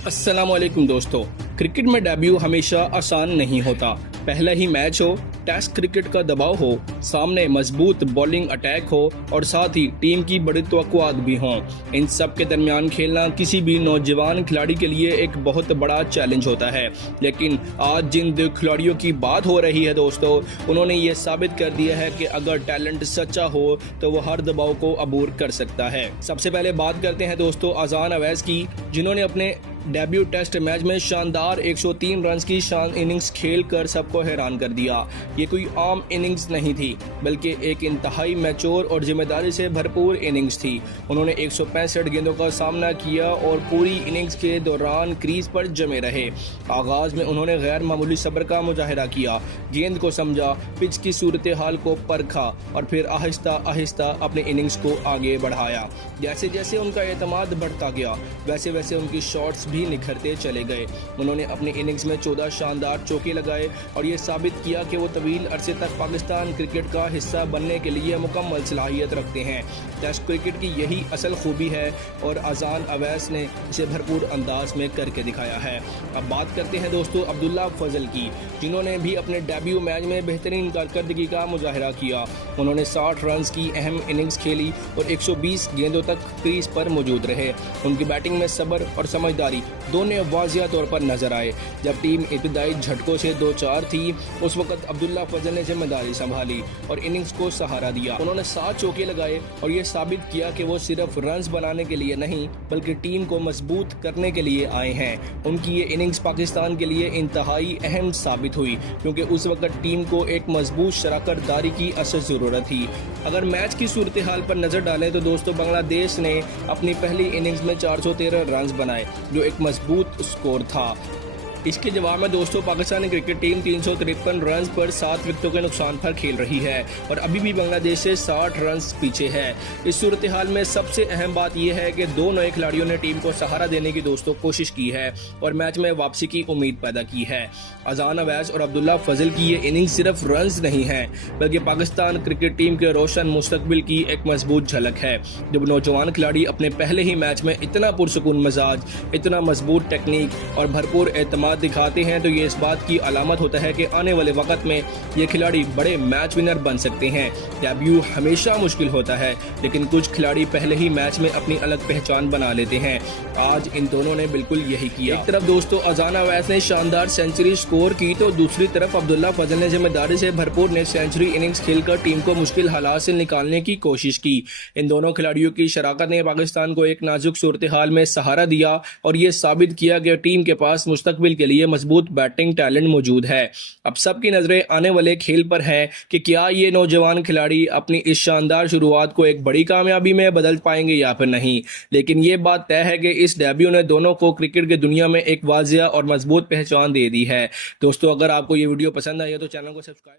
अस्सलामुअलैकुम दोस्तों। क्रिकेट में डेब्यू हमेशा आसान नहीं होता। पहला ही मैच हो, टेस्ट क्रिकेट का दबाव हो, सामने मजबूत बॉलिंग अटैक हो और साथ ही टीम की बड़ी तवक्कुआत भी हों। इन सब के दरमियान खेलना किसी भी नौजवान खिलाड़ी के लिए एक बहुत बड़ा चैलेंज होता है। लेकिन आज जिन दो खिलाड़ियों की बात हो रही है दोस्तों, उन्होंने ये साबित कर दिया है कि अगर टैलेंट सच्चा हो तो वो हर दबाव को अबूर कर सकता है। सबसे पहले बात करते हैं दोस्तों अजान अवैस की, जिन्होंने अपने डेब्यू टेस्ट मैच में शानदार 103 रन की शान इनिंग्स खेलकर सबको हैरान कर दिया। ये कोई आम इनिंग्स नहीं थी, बल्कि एक इंतहाई मैच्योर और जिम्मेदारी से भरपूर इनिंग्स थी। उन्होंने 165 गेंदों का सामना किया और पूरी इनिंग्स के दौरान क्रीज पर जमे रहे। आगाज में उन्होंने गैर मामूली सब्र का मुजाहिरा किया, गेंद को समझा, पिच की सूरत हाल को परखा और फिर आहिस्ता आहिस्ता अपने इनिंग्स को आगे बढ़ाया। जैसे जैसे उनका एतमाद बढ़ता गया, वैसे वैसे उनकी शॉट्स भी निखरते चले गए। उन्होंने अपनी इनिंग्स में 14 शानदार चौके लगाए और ये साबित किया कि वो तवील अरसे तक पाकिस्तान क्रिकेट का हिस्सा बनने के लिए मुकम्मल सलाहियत रखते हैं। टेस्ट क्रिकेट की यही असल खूबी है और अजान अवैस ने इसे भरपूर अंदाज में करके दिखाया है। अब बात करते हैं दोस्तों अब्दुल्ला फजल की, जिन्होंने भी अपने डेब्यू मैच में बेहतरीन कारकर्दगी का मुजाहिरा किया। उन्होंने 60 रन की अहम इनिंग्स खेली और 120 गेंदों तक क्रीज पर मौजूद रहे। उनकी बैटिंग में सब्र और समझदारी दोनों वाजिया तौर पर नजर आए। जब टीम इब्तदाई झटकों से 2-4 थी, उस वक्त अब्दुल्ला फजल ने जिम्मेदारी संभाली और इनिंग्स को सहारा दिया। उन्होंने 7 चौके लगाए और ये साबित किया कि वो सिर्फ रन्स बनाने के लिए नहीं, बल्कि टीम को मजबूत करने के लिए आए हैं। उनकी ये इनिंग्स पाकिस्तान के लिए इंतहाई अहम साबित हुई, क्योंकि उस वक्त टीम को एक मजबूत शराकतदारी की असल ज़रूरत थी। अगर मैच की सूरत हाल पर नजर डालें तो दोस्तों बांग्लादेश ने अपनी पहली इनिंग्स में 413 रन बनाए, जो एक मजबूत स्कोर था। इसके जवाब में दोस्तों पाकिस्तानी क्रिकेट टीम 353 रन पर 7 विकेटों के नुकसान पर खेल रही है और अभी भी बांग्लादेश से 60 रन पीछे है। इस सूरत हाल में सबसे अहम बात यह है कि दो नए खिलाड़ियों ने टीम को सहारा देने की दोस्तों कोशिश की है और मैच में वापसी की उम्मीद पैदा की है। अजान अवैस और अब्दुल्ला फजल की ये इनिंग सिर्फ रन नहीं है, बल्कि पाकिस्तान क्रिकेट टीम के रोशन मुस्तकबिल की एक मजबूत झलक है। जब नौजवान खिलाड़ी अपने पहले ही मैच में इतना पुरसुकून मिजाज, इतना मजबूत टेक्निक और भरपूर एतमाद दिखाते हैं, तो ये इस बात की अलामत होता है कि आने वाले वक्त में ये खिलाड़ी बड़े मैच विनर बन सकते हैं। डेब्यू हमेशा मुश्किल होता है, लेकिन कुछ खिलाड़ी पहले ही मैच में अपनी अलग पहचान बना लेते हैं। आज इन दोनों ने बिल्कुल यही किया। एक तरफ दोस्तों अजान अवैस ने शानदार सेंचुरी स्कोर की, तो दूसरी तरफ अब्दुल्ला फजल ने जिम्मेदारी से भरपूर नेट सेंचुरी इनिंग्स खेलकर टीम को मुश्किल हालात से निकालने की कोशिश की। इन दोनों खिलाड़ियों की शराकत ने पाकिस्तान को एक नाजुक सूरत हाल में सहारा दिया और ये साबित किया कि टीम के पास मुस्तकबिल के लिए मजबूत बैटिंग टैलेंट मौजूद है। अब सबकी नजरें आने वाले खेल पर हैं कि क्या ये नौजवान खिलाड़ी अपनी इस शानदार शुरुआत को एक बड़ी कामयाबी में बदल पाएंगे या फिर नहीं। लेकिन ये बात तय है कि इस डेब्यू ने दोनों को क्रिकेट की दुनिया में एक वाजिया और मजबूत पहचान दे दी है। दोस्तों अगर आपको ये वीडियो पसंद आई है तो चैनल को सब्सक्राइब